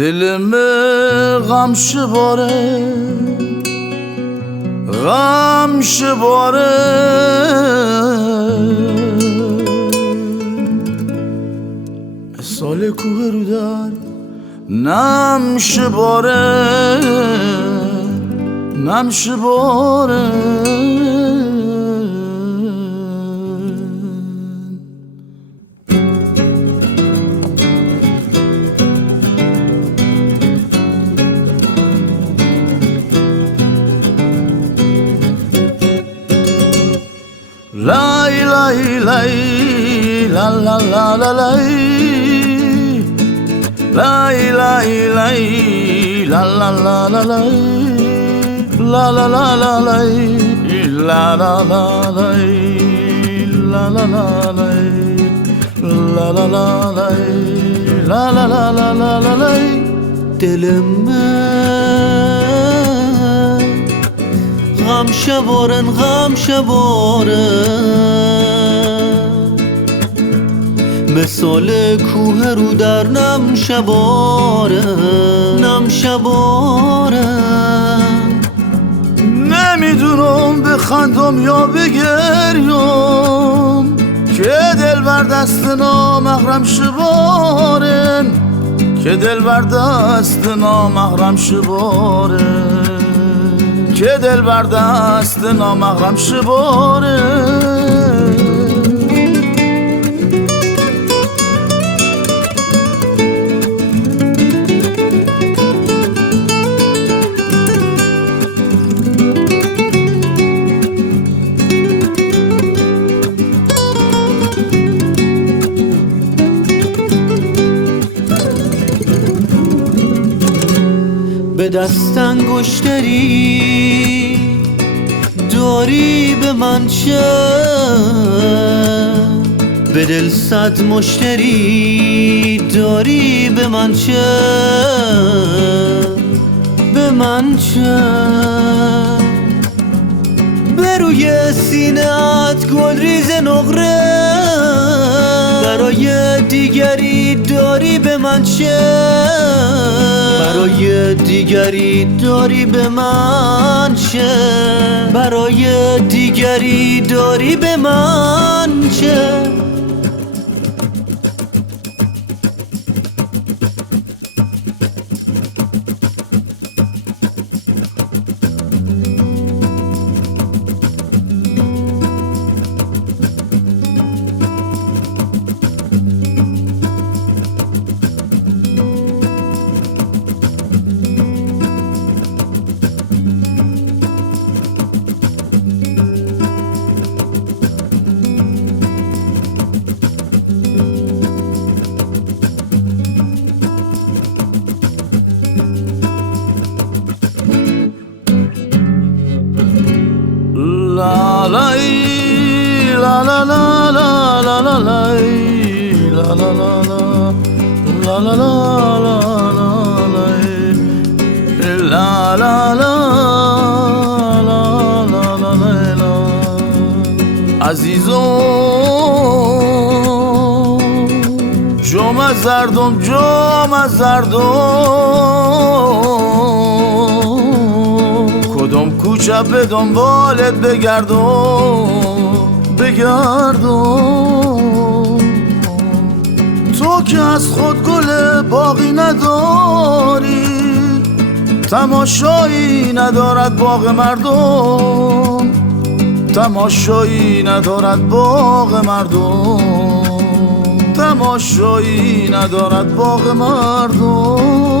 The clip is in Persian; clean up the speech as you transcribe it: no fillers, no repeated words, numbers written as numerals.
دلم غم شباره غم شباره سال کوه رو در نم شباره نم شباره lay lay lay la la la la lay lay lay lay la la la la lay la la la la lay la la la lay la la la lay la la la lay la la la la la la lay دلم غم شبارن غم شبارن مثال کوه رو در نم شبارن نم شبارن نمیدونم بخندم یا بگریم که دل بر دست نامحرم شبارن که دل بر دست نامحرم شبارن که دل بر دست نامحرم شبارن به دست انگشتری داری به من چه به دل صد مشتری داری به من چه به من چه به روی سینه‌ات گلریز نقره برای دیگری داری به من چه برای دیگری داری به من چه برای دیگری داری به من چه la la la la la la la la la la la la la la la la la عزیزم جام زردم جام زردم کدوم کوچه به دنبالت بگردم تو که از خود گل باقی نداری تماشایی ندارد باغ مردم تماشایی ندارد باغ مردم تماشایی ندارد باغ مردم